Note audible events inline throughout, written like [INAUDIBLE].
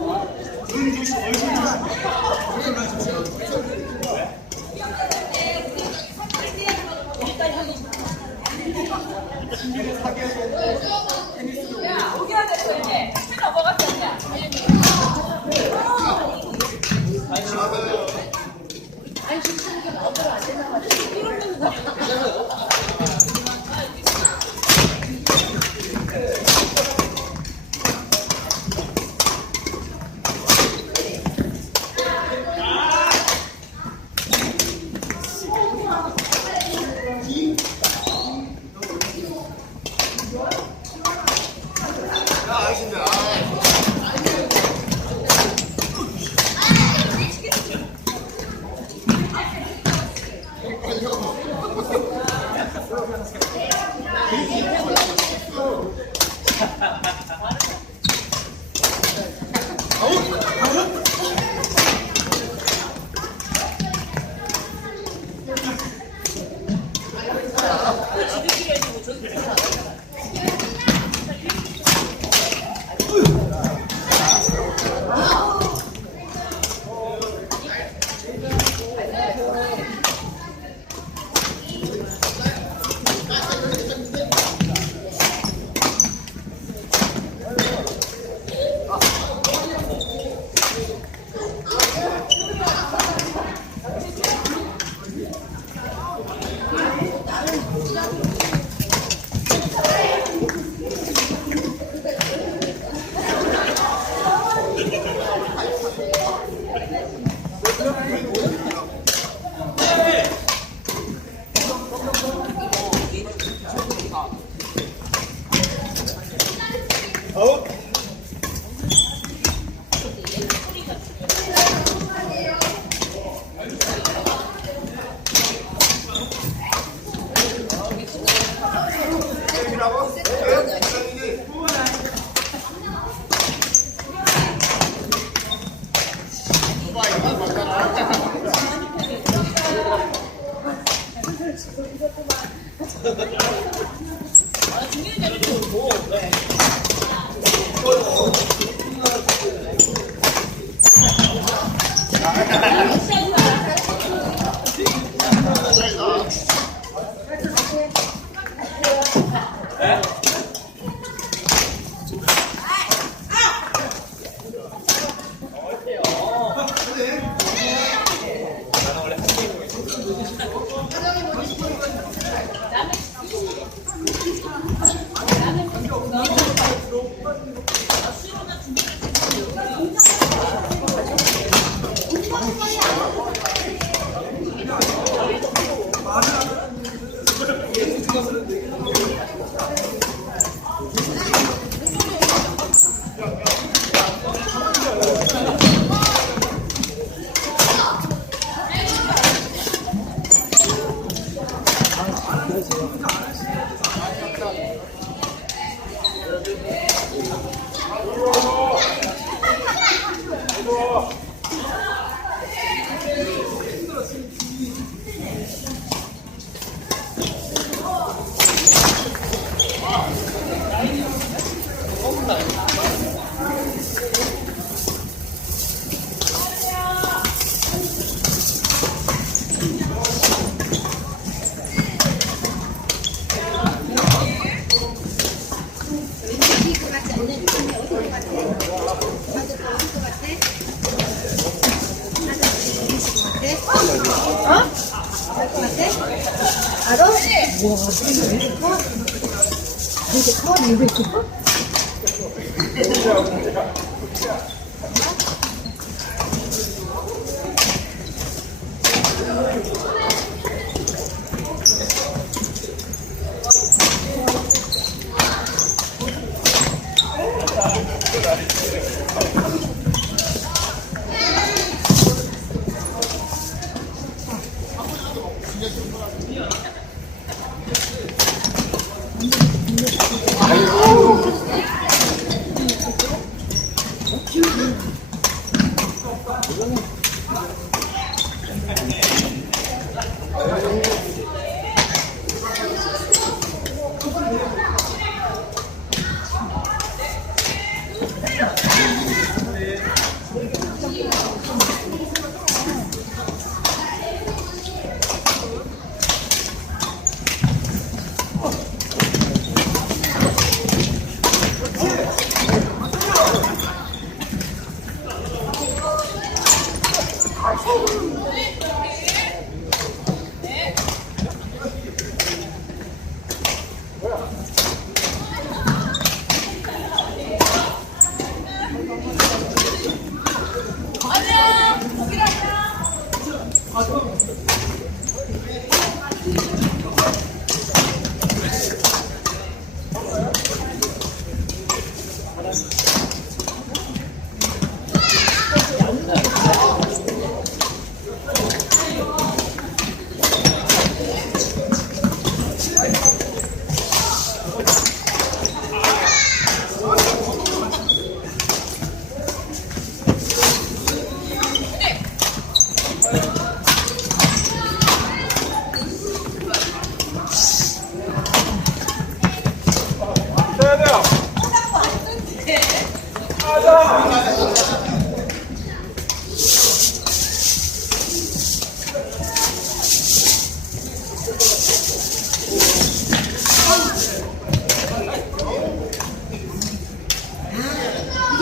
아니 지금 얼굴 조심. 얼굴 조심. 야, 오기야 됐어, 이제. 실 넘어갔어, 이제. 아니, 지금 어디로 안 되나 봐. 이러면서. 네. Oh! 이거 줄까? 아이고.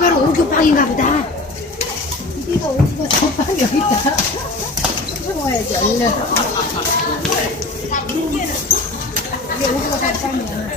바로 오교빵인가 보다. 이게 오교빵 여기 있다. 숨어야지 얼른. 이게 오교빵 빵이야.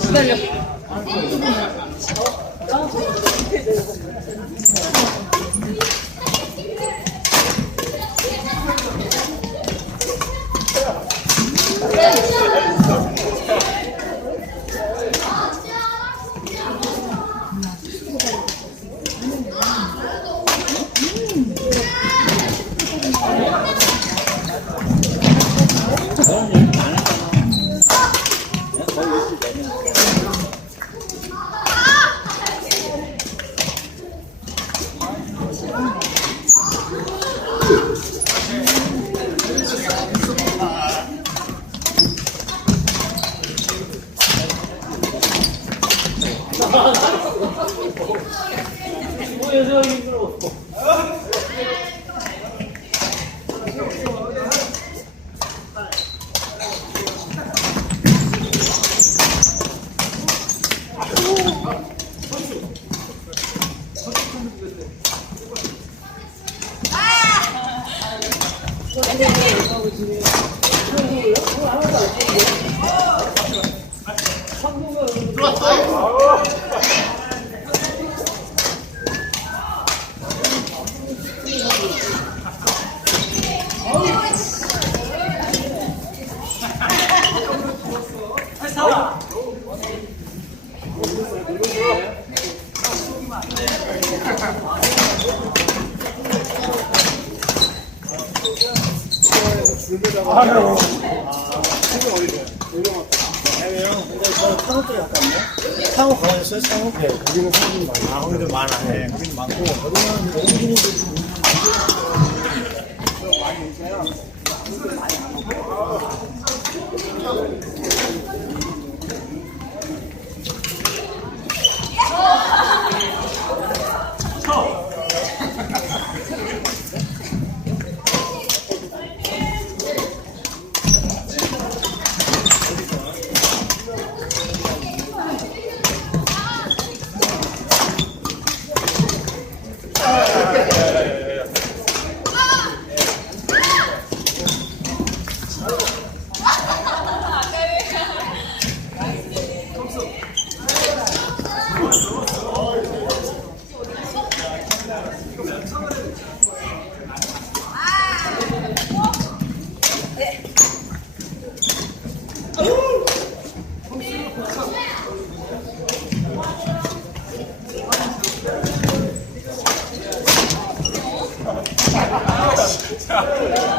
기다려. 아유. 해병 어디래? 유령 해병. 근데 저 상호도 약간네. 상호 가만히 있어요, 상호? 네, 거기는 상호도 많아. 아, 거기도 많아. 네, 거기도 많고. 거기는 옮기는 게 많이 있어요. 많이 안 하고. Yeah. [LAUGHS]